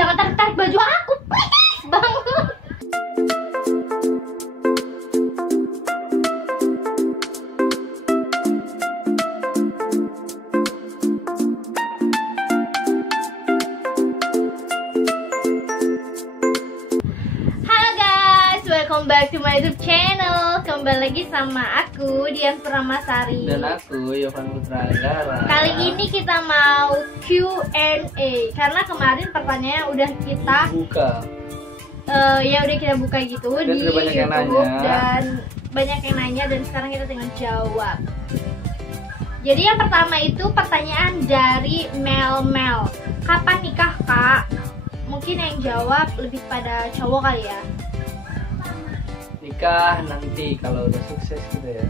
jangan tarik-tarik baju aku, please banget. Halo guys, welcome back to my YouTube channel. Kembali lagi sama aku Dian Purnamasari dan aku Yovan Putra Anggara. Kali ini kita mau Q&A karena kemarin pertanyaannya udah kita buka. Ya udah kita buka gitu Dan di udah banyak yang YouTube nanya. dan banyak yang nanya dan sekarang kita tinggal jawab. Jadi yang pertama itu pertanyaan dari Mel. Kapan nikah kak? Mungkin yang jawab lebih pada cowok kali ya. Nikah nanti kalau udah sukses gitu ya.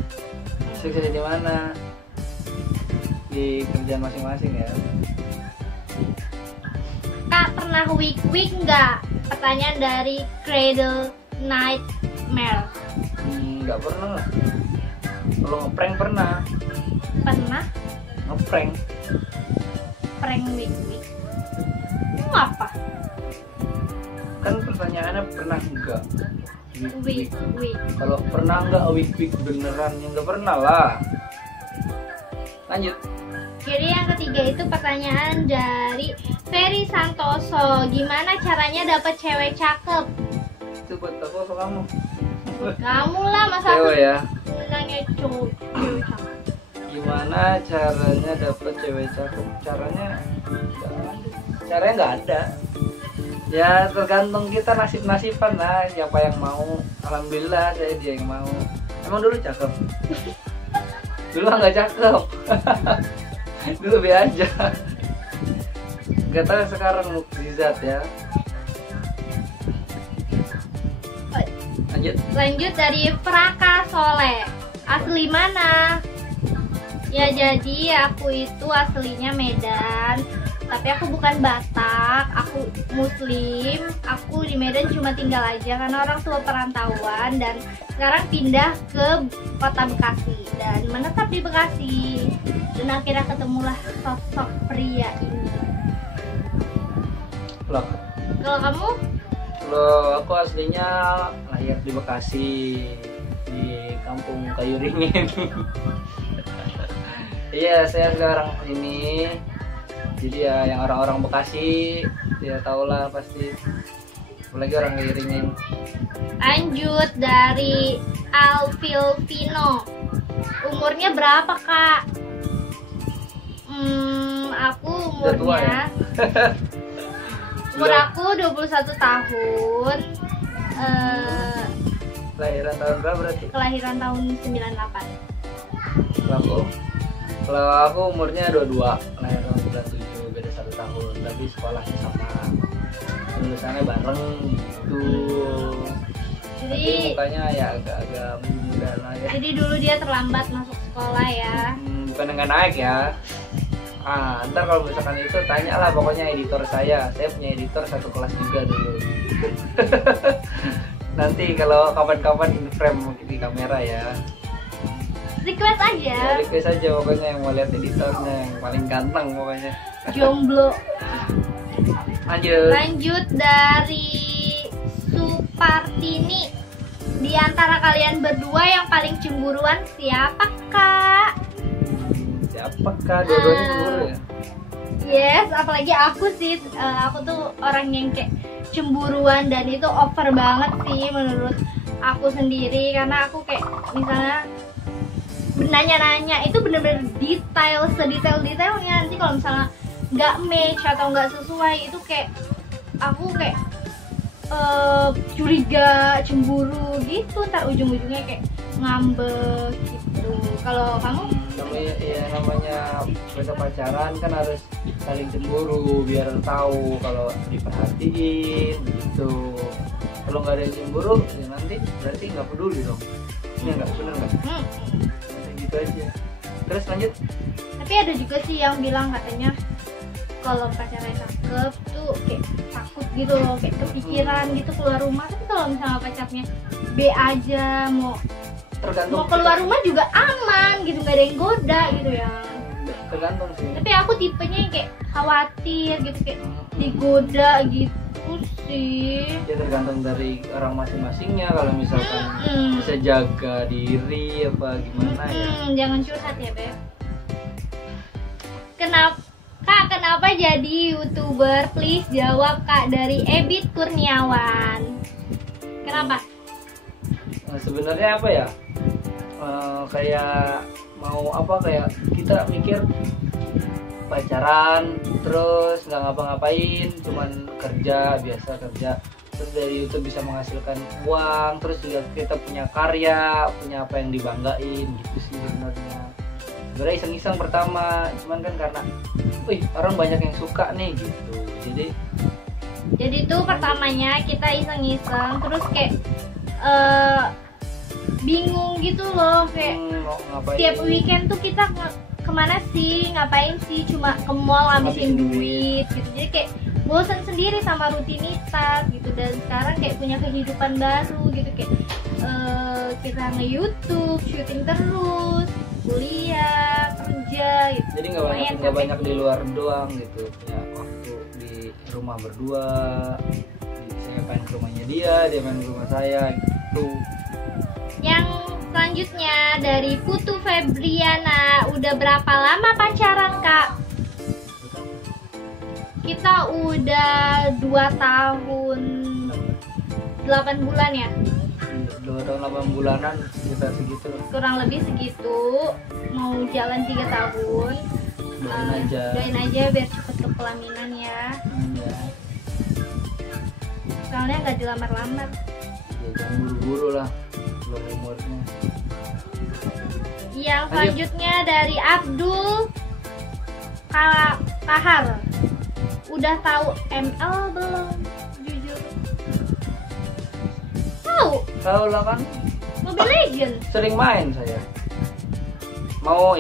Sukses di mana? Di kerjaan masing-masing ya. Kak pernah week nggak? Pertanyaan dari Cradle Nightmare. Nggak pernah lah. Kalau ngeprank pernah. Pernah Ngeprank. prank week. Itu apa? Kan pertanyaannya pernah enggak? Week. Kalau pernah enggak week beneran ya nggak pernah lah. Lanjut. Jadi yang ketiga itu pertanyaan dari Ferry Santoso. Gimana caranya dapet cewek cakep? Itu buat aku apa kamu? Kamu lah, masa aku Cewek ya. nanya cewek cakep. Gimana caranya dapet cewek cakep? Caranya nggak ada. Ya tergantung kita nasib-nasiban lah. Siapa yang mau? Alhamdulillah saya dia yang mau. Emang dulu cakep? Dulu nggak cakep. Dulu biasa aja. Gak tahu sekarang mukjizat ya. Lanjut dari Praka Soleh. Asli mana? Ya jadi aku itu aslinya Medan, tapi aku bukan Batak, aku Muslim. Aku di Medan cuma tinggal aja karena orang tua perantauan dan sekarang pindah ke kota Bekasi dan menetap di Bekasi. Dan akhirnya ketemulah sosok pria ini. Loh, Kalau kamu? aku aslinya lahir di Bekasi, di kampung Kayu Ringin. Iya, saya sekarang ini. Jadi ya yang orang-orang Bekasi ya tau lah pasti. Apalagi orang Kayu Ringin. Lanjut dari Alvilvino. Umurnya berapa kak? Aku Udah tua umurnya ya? umur aku 21 tahun. Kelahiran tahun berapa berarti? Kelahiran tahun 98. Kalau aku umurnya 22, lahir tahun 97, beda 1 tahun, tapi sekolahnya sama, lulusannya bareng gitu. Jadi Tapi mukanya ya agak-agak muda lah ya. jadi dulu dia terlambat masuk sekolah ya. Bukan nggak naik ya. Ntar kalau misalkan itu tanya lah pokoknya editor saya punya editor satu kelas juga dulu. Nanti kalau kapan-kapan in frame di kamera ya. Request aja. Ya request aja pokoknya yang mau lihat editornya yang paling ganteng pokoknya. Jomblo. Lanjut dari Supartini. Di antara kalian berdua yang paling cemburuan siapa kak? Siapa kak? Dua-duanya cemburu ya? Yes, apalagi aku sih. Aku tuh orang yang kayak cemburuan dan itu over banget sih menurut aku sendiri. Karena aku kayak misalnya nanya-nanya itu bener-bener detail, sedetail-detailnya. Nanti kalau misalnya nggak match atau nggak sesuai itu kayak aku kayak curiga, cemburu gitu. Ntar ujung-ujungnya kayak ngambek gitu. Kalau kamu? Ya namanya mereka pacaran kan harus saling cemburu biar tahu kalau diperhatiin gitu. Kalau nggak ada yang cemburu ya nanti berarti nggak peduli dong. Ini nggak bener nggak? Gitu aja. Terus lanjut. Tapi ada juga sih yang bilang katanya kalau pacarnya cakep tuh kayak takut gitu loh, kayak kepikiran gitu keluar rumah. Tapi kalau misalnya pacarnya B aja, mau keluar rumah juga aman gitu, nggak ada yang goda gitu ya. Tergantung sih. Tapi aku tipenya yang kayak khawatir gitu, kayak digoda gitu. gitu sih. Ya tergantung dari orang masing-masingnya. Kalau misalkan bisa jaga diri apa gimana ya. Jangan curhat ya Beb. Kenapa jadi YouTuber? Please jawab Kak, dari Ebit Kurniawan. Kenapa? Nah, sebenarnya apa ya? Kayak mau apa, kayak kita mikir pacaran terus nggak ngapa-ngapain, cuman kerja biasa kerja, terus dari YouTube bisa menghasilkan uang, terus juga kita punya karya, punya apa yang dibanggain gitu sih sebenarnya. Sebenarnya iseng-iseng pertama, cuman kan karena orang banyak yang suka nih gitu, jadi tuh pertamanya kita iseng-iseng, terus kayak bingung gitu loh, kayak mau ngapain. Tiap weekend tuh kita kemana sih, ngapain sih, cuma ke mall habisin duit gitu. Jadi kayak bosan sendiri sama rutinitas gitu. Dan sekarang kayak punya kehidupan baru gitu, kayak kita nge-YouTube, syuting terus, kuliah, kerja gitu. Jadi nggak banyak di luar doang gitu ya, waktu di rumah berdua, saya main ke rumahnya dia main ke rumah saya gitu. Yang selanjutnya dari Putu Febriana, udah berapa lama pacaran Kak? Kita udah 2 tahun 8 bulan ya? 2 tahun 8 bulanan kita segitu. Kurang lebih segitu, mau jalan 3 tahun. Doain aja biar cepet ke pelaminan ya. Ya. Soalnya nggak dilamar-lamar. Ya jangan buru-buru lah, belum umurnya. Yang selanjutnya dari Abdul Kahar, udah tahu ML belum? Jujur tahu lah kan, Mobile Legend sering main saya. Mau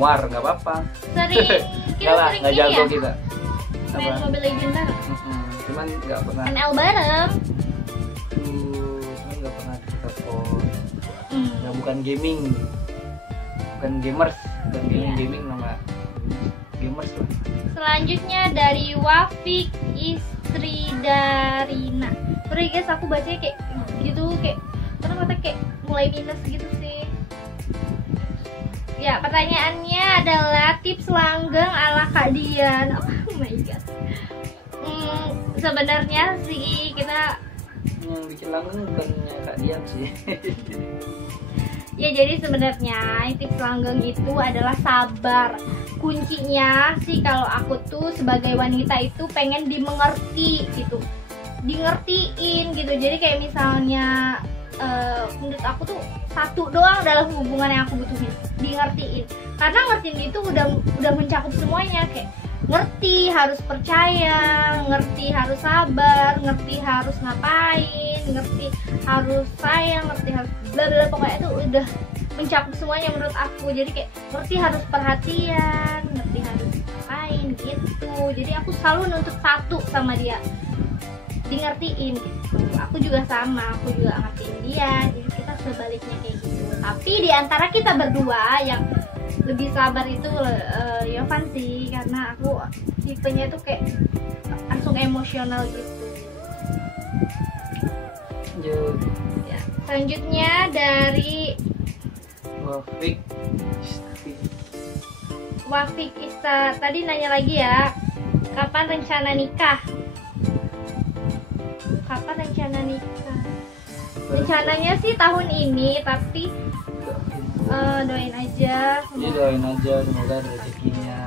war nggak apa-apa. Sering nggak jago kita main Mobile Legend bareng. Cuman nggak pernah ML bareng. Cuman nggak pernah kita post. Ya bukan gaming, bukan gamers, bukan gaming nama gamers lah. Selanjutnya dari Wafik Istri Darina. Sorry guys, aku bacanya kayak gitu, kayak kata kayak mulai minus gitu sih. Ya, pertanyaannya adalah tips langgeng ala Kak Dian. Oh my god. Sebenarnya sih kita yang bikin langgeng bukannya Kak Dian sih. Ya jadi sebenarnya tips langgeng itu adalah sabar. Kuncinya sih kalau aku tuh sebagai wanita itu pengen dimengerti gitu, dingertiin gitu. Jadi kayak misalnya menurut aku tuh satu doang dalam hubungan yang aku butuhin, dingertiin. Karena ngertiin itu udah mencakup semuanya, kayak ngerti harus percaya, ngerti harus sabar, ngerti harus ngapain, ngerti harus sayang, ngerti harus bla bla, pokoknya itu udah mencakup semuanya menurut aku. Jadi kayak ngerti harus perhatian, ngerti harus ngapain gitu. Jadi aku selalu nuntut satu sama dia, di-ngertiin gitu. Aku juga sama, aku juga ngertiin dia. Jadi kita sebaliknya kayak gitu. Tapi di antara kita berdua yang lebih sabar itu Yovan sih, karena aku tipenya tuh kayak langsung emosional gitu. Ya, selanjutnya dari Wafik Ista tadi nanya lagi ya, kapan rencana nikah? Kapan rencana nikah? Rencananya sih tahun ini, tapi doain aja. Doain aja, semoga ada rezekinya.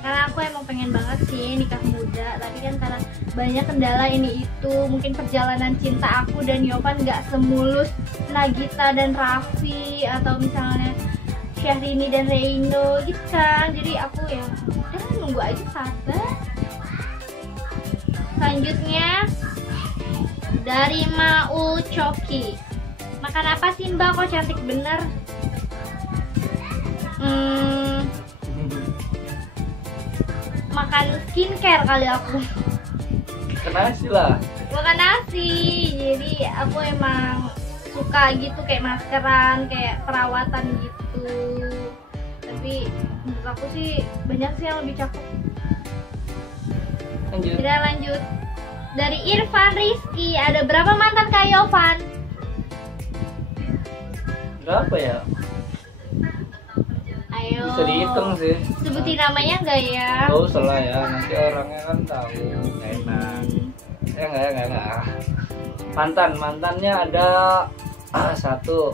Karena aku emang pengen banget sih nikah muda, tapi kan karena banyak kendala ini itu, mungkin perjalanan cinta aku dan Yovan nggak semulus Nagita dan Raffi, atau misalnya Syahrini dan Reino gitu kan. Jadi aku ya udah nunggu aja, sabar. Selanjutnya dari Maul Coki, makan apa sih Mbak, kok cantik bener? Makan skincare kali aku. Makan nasi lah. Makan nasi. Jadi aku emang suka gitu, kayak maskeran, kayak perawatan gitu. Tapi menurut aku sih banyak sih yang lebih cakep. Lanjut. Tidak, lanjut. Dari Irfan Rizky, ada berapa mantan Kak Yovan? Berapa ya? Ayo. Bisa dihitung sih. Sebutin namanya enggak ya? Gak usah lah ya, nanti orangnya kan tahu. Gak enak. Enggak. Mantannya ada 1, 2,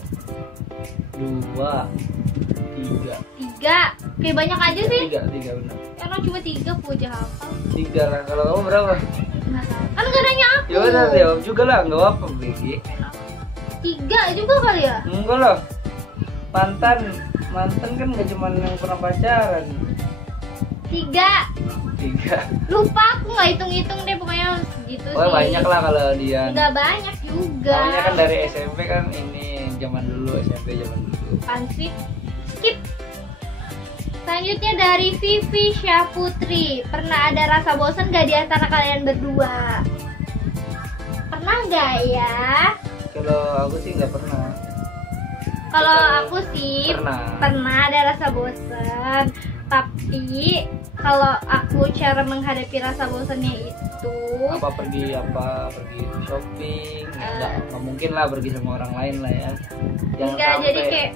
3. 3. Kayak banyak aja sih. 3 benar. Karena cuma 3 puja hafal. 3 lah. Kalau kamu berapa? Nggak tahu. Kan gak nanya aku. Ya udah jawab juga lah, nggak apa Begi. 3 juga kali ya? Enggak lah. Mantan kan gak cuma yang pernah pacaran. 3. Lupa aku nggak hitung deh, pokoknya gitu Oh sih. banyak lah kalau dia. Nggak banyak juga. Soalnya kan dari SMP kan ini zaman dulu, SMP zaman dulu. Pansip. Skip. Selanjutnya dari Vivi Syafutri. Pernah ada rasa bosan gak di antara kalian berdua? Pernah nggak ya? Kalau aku sih nggak pernah. Kalau aku sih Pernah ada rasa bosan. Tapi kalau aku cara menghadapi rasa bosannya itu pergi shopping, nggak mungkin lah pergi sama orang lain lah ya. Enggak, jadi kayak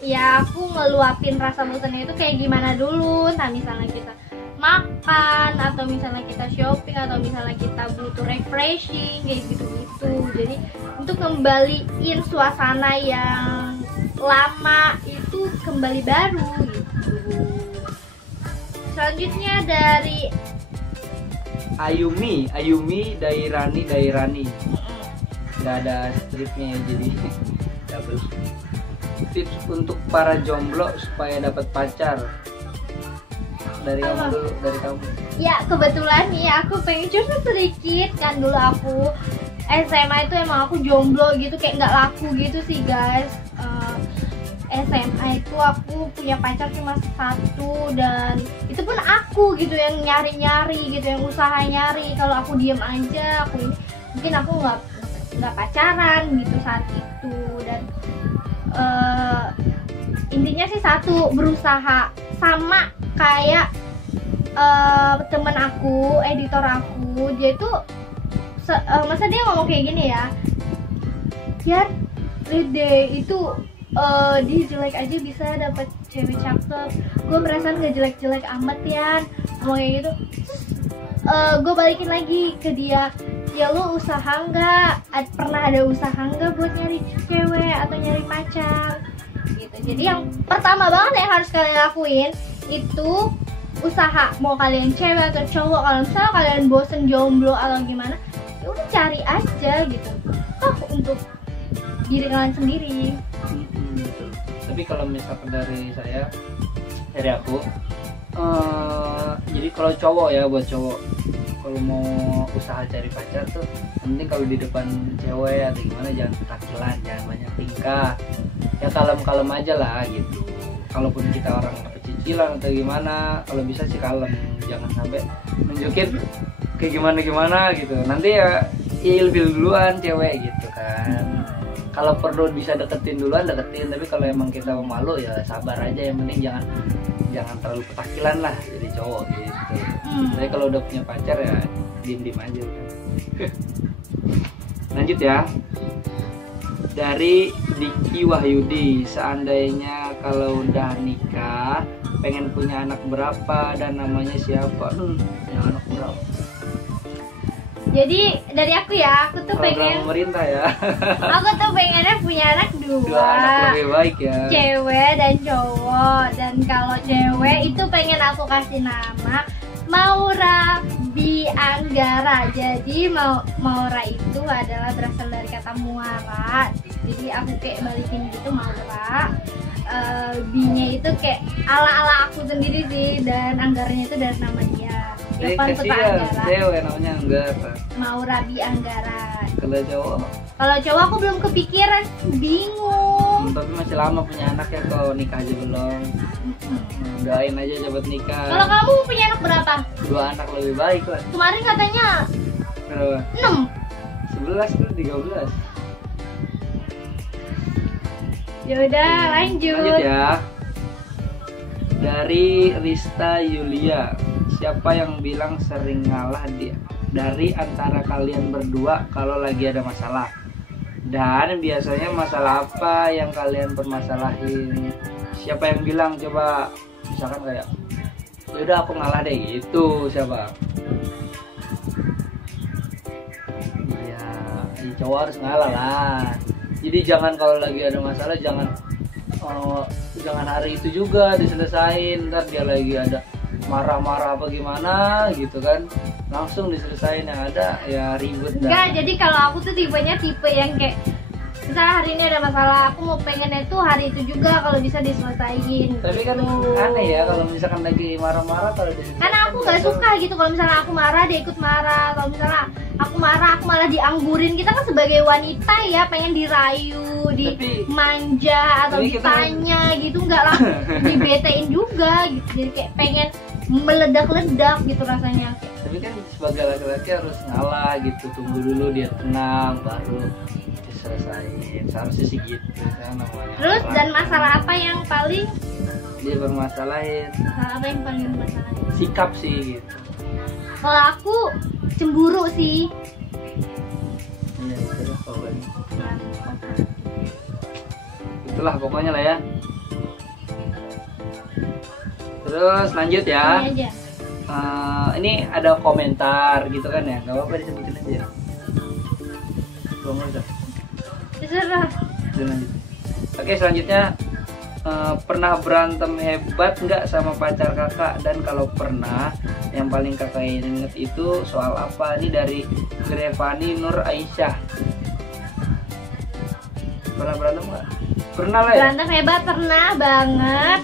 ya aku ngeluapin rasa bosannya itu kayak gimana dulu. Nah misalnya kita makan, atau misalnya kita shopping, atau misalnya kita butuh refreshing kayak gitu-gitu. Jadi untuk kembaliin suasana yang lama itu kembali baru gitu. Selanjutnya dari Ayumi Dairani. Nggak ada stripnya jadi double. Tips untuk para jomblo supaya dapat pacar. Dari kamu dulu, dari kamu. Ya kebetulan nih aku pengen curhat sedikit. Kan dulu aku SMA itu emang aku jomblo gitu, kayak nggak laku gitu sih guys. SMA itu aku punya pacar cuma 1, dan itu pun aku gitu yang nyari-nyari gitu, yang usaha nyari. Kalau aku diem aja, aku ini mungkin aku nggak pacaran gitu saat itu. Dan intinya sih 1, berusaha. Sama kayak temen aku, editor aku, dia itu masa dia ngomong kayak gini ya, Ride itu dia jelek aja bisa dapat cewek cakep. Gue perasaan gak jelek-jelek amat ya, ngomong kayak gitu. Gue balikin lagi ke dia, ya lu usaha nggak? Pernah ada usaha nggak buat nyari cewek atau nyari pacar? Gitu. Jadi yang pertama banget yang harus kalian lakuin itu usaha. Mau kalian cewek atau cowok, kalau misalnya kalian bosen jomblo atau gimana, ya udah cari aja gitu. Untuk diri kalian sendiri. Tapi kalau misalkan dari aku, jadi kalau cowok ya, buat cowok kalau mau usaha cari pacar tuh penting kalau di depan cewek atau gimana jangan takilan, jangan banyak tingkah, ya kalem-kalem aja lah gitu. Kalaupun kita orang pecicilan atau gimana, kalau bisa sih kalem, jangan sampai nunjukin kayak gimana gitu. Nanti ya ilfil duluan cewek gitu kan. Kalau perlu bisa deketin duluan, deketin. Tapi kalau emang kita malu ya sabar aja. Yang penting jangan terlalu petakilan lah jadi cowok gitu. Tapi kalau udah punya pacar ya diem aja. Lanjut ya. Dari Diki Wahyudi, seandainya kalau udah nikah pengen punya anak berapa dan namanya siapa? Punya anak berapa? Jadi dari aku ya, aku tuh pengen pemerintah ya. Aku tuh pengennya punya anak 2 anak lebih baik ya. Cewek dan cowok. Dan kalau cewek itu pengen aku kasih nama Maura Bianggara. Jadi Maura itu adalah berasal dari kata muara. Jadi aku kayak balikin gitu Maura. B-nya itu kayak ala-ala aku sendiri sih. Dan Anggaranya itu dari nama dia. Kasihan, cewek namanya Anggara. Maura Bianggara. Kalau cowok aku belum kepikiran, bingung. Tapi masih lama punya anak ya, kalau nikah aja belum. Doain aja cepet nikah. Kalau kamu punya anak berapa? 2 anak lebih baik lah. Kemarin katanya berapa? 6. 11 ke 13. Ya udah lanjut ya. Dari Rista Yulia, siapa yang bilang sering ngalah dari antara kalian berdua kalau lagi ada masalah. Dan biasanya masalah apa yang kalian permasalahin? Siapa yang bilang? Coba misalkan kayak, yaudah aku ngalah deh gitu, siapa? Ya cowok harus ngalah lah. Jadi jangan kalau lagi ada masalah jangan hari itu juga diselesain, ntar dia lagi ada marah-marah apa gimana gitu kan, langsung diselesain, yang ada ya ribet. Enggak, jadi kalau aku tuh tipenya tipe yang kayak misalnya hari ini ada masalah, aku mau pengennya tuh hari itu juga kalau bisa diselesain. Tapi kan aneh ya kalau misalkan lagi marah-marah kalau diselesain. Karena aku nggak suka gitu kalau misalnya aku marah dia ikut marah, kalau misalnya aku marah aku malah dianggurin. Kita kan sebagai wanita ya pengen dirayu, dimanja atau ditanya gitu, nggak lah dibetein juga gitu. Jadi kayak pengen meledak-ledak gitu rasanya. Tapi kan sebagai laki-laki harus ngalah gitu, tunggu dulu dia tenang baru diselesain. Seharusnya sih gitu kan namanya. Terus dan masalah apa yang paling dia bermasalahin? Masalah apa yang paling bermasalahin? Sikap sih gitu. Kalau aku cemburu sih. Iya itulah pokoknya. Itulah pokoknya lah ya. Terus lanjut ya. Ini ada komentar gitu kan ya, nggak apa-apa disebutin aja. Terserah. Oke, selanjutnya pernah berantem hebat nggak sama pacar kakak, dan kalau pernah yang paling kakak inget itu soal apa? Ini dari Grevani Nur Aisyah. Pernah berantem nggak? Pernah lah ya. Berantem hebat pernah banget.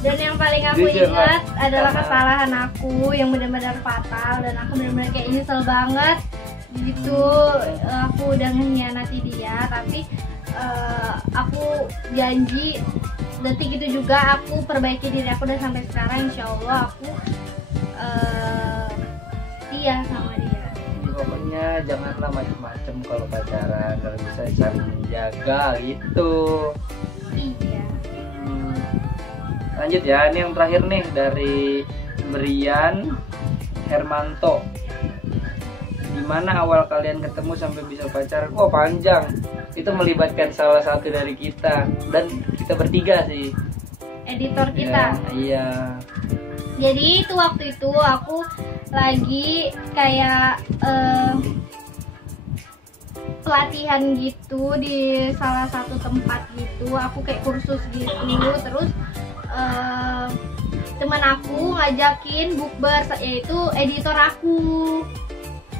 Dan yang paling aku ingat adalah kesalahan aku yang benar-benar fatal, dan aku benar-benar kayak nyesel banget gitu. Aku udah ngehianati dia, tapi aku janji detik itu juga aku perbaiki diri aku, dan sampai sekarang insya Allah aku setia sama dia. Pokoknya janganlah macem-macem kalau pacaran, kalau bisa saling menjaga gitu. Iya. Lanjut ya, ini yang terakhir nih dari Brian Hermanto. Gimana awal kalian ketemu sampai bisa pacaran? Oh panjang, itu melibatkan salah satu dari kita, dan kita bertiga sih. Editor kita. Ya, iya. Jadi itu waktu itu aku lagi kayak pelatihan gitu di salah satu tempat gitu. Aku kayak kursus gitu, terus teman aku ngajakin bukber, yaitu editor aku.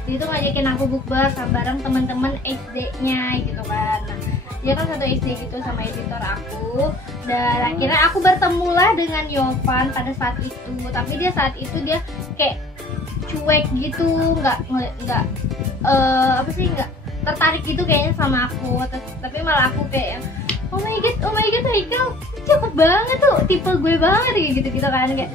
Dia tuh ngajakin aku bukber bareng teman-teman SD-nya gitu kan. Nah, dia kan satu SD gitu sama editor aku. Dan akhirnya aku bertemulah dengan Yovan pada saat itu. Tapi dia saat itu dia kayak cuek gitu, nggak tertarik gitu kayaknya sama aku. Tapi malah aku kayak oh my god Haikal cepet banget tuh, tipe gue banget kayak gitu kan, kayak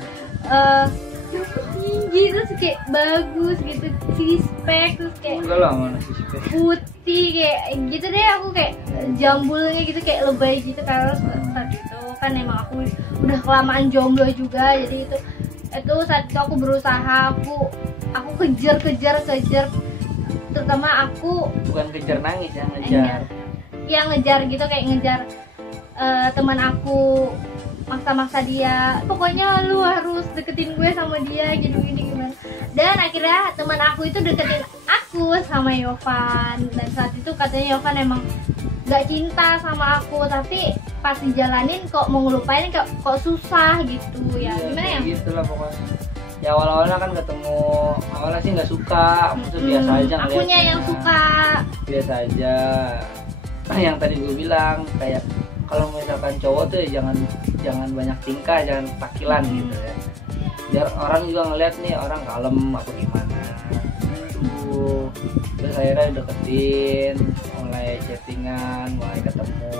tinggi terus kayak bagus gitu, sispek terus kayak enggak lah mana sispek putih kayak gitu deh. Aku kayak jambulnya gitu kayak lebay gitu karena saat itu kan emang aku udah kelamaan jomblo juga. Jadi itu saat itu aku berusaha, aku kejar, terutama aku bukan kejar nangis ya, ngejar. Ya ngejar gitu, kayak ngejar teman aku, maksa-maksa dia, pokoknya lu harus deketin gue sama dia gitu gini gimana. Dan akhirnya teman aku itu deketin aku sama Yovan, dan saat itu katanya Yovan emang gak cinta sama aku, tapi pas dijalanin kok mau ngelupain kok susah gitu ya. Gimana ya? Gitulah pokoknya. Ya awal-awalnya kan ketemu, awalnya sih nggak suka, maksud biasa aja ngeliatnya. Akunya yang suka. Biasa aja. Yang tadi gue bilang kayak kalau misalkan cowok tuh ya jangan banyak tingkah, jangan takilan gitu ya. Biar orang juga ngeliat nih orang kalem apa gimana. Terus akhirnya deketin, mulai chattingan, mulai ketemu.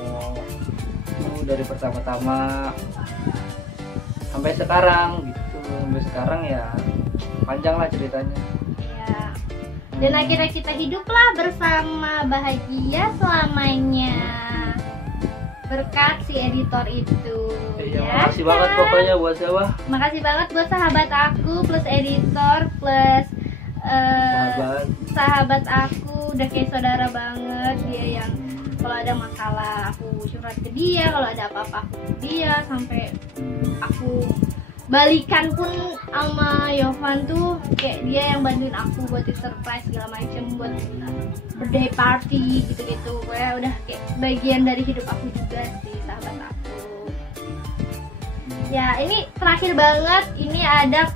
Dari pertama-tama sampai sekarang gitu. Sampai sekarang ya panjang lah ceritanya. Iya. Dan akhirnya kita hiduplah bersama bahagia selamanya berkat si editor itu. Iya, ya makasih banget pokoknya buat siapa? Makasih banget buat sahabat aku plus editor plus sahabat aku, udah kayak saudara banget. Dia yang kalau ada masalah aku curhat ke dia, kalau ada apa-apa aku ke dia, sampai aku balikan pun sama Yovan tuh kayak dia yang bantuin aku buat surprise segala macem, buat birthday party gitu-gitu. Kayak udah kayak bagian dari hidup aku juga sih sahabat aku. Ya ini terakhir banget, ini ada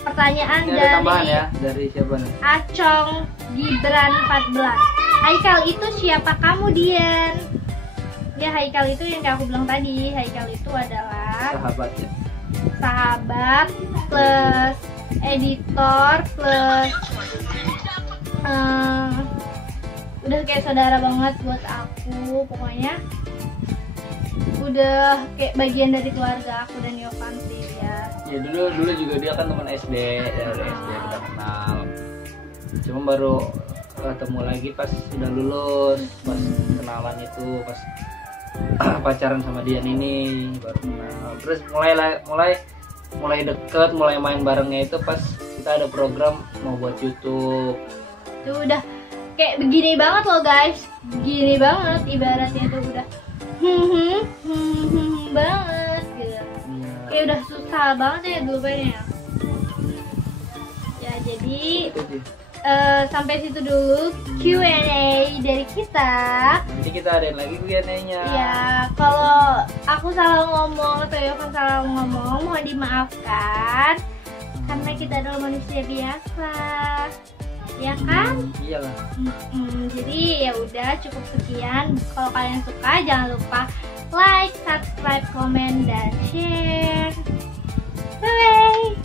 pertanyaan Ini ada dari tambahan ya, dari siapa nih? Acong Gibran 14. Haikal itu siapa kamu, Dian? Ya Haikal itu yang kayak aku bilang tadi, Haikal itu adalah Sahabat ya. sahabat plus editor plus udah kayak saudara banget buat aku. Pokoknya udah kayak bagian dari keluarga aku dan Yovan sih ya. Ya dulu juga dia kan teman SD, dari SD kita kenal. Cuma baru ketemu lagi pas udah lulus, pas kenalan itu, pas pacaran sama Dian ini baru kenal. Terus mulai deket, mulai main barengnya itu pas kita ada program mau buat YouTube. Itu udah kayak begini banget loh guys, begini banget ibaratnya tuh udah banget gitu. Kayak udah susah banget ya dulu kayaknya. Ya jadi sampai situ dulu Q&A dari kita. Jadi kita adain lagi Q&A-nya. Ya, kalau aku salah ngomong atau Yovan salah ngomong mohon dimaafkan karena kita adalah manusia biasa. Ya kan? Iyalah. Jadi ya udah cukup sekian. Kalau kalian suka jangan lupa like, subscribe, komen dan share. Bye.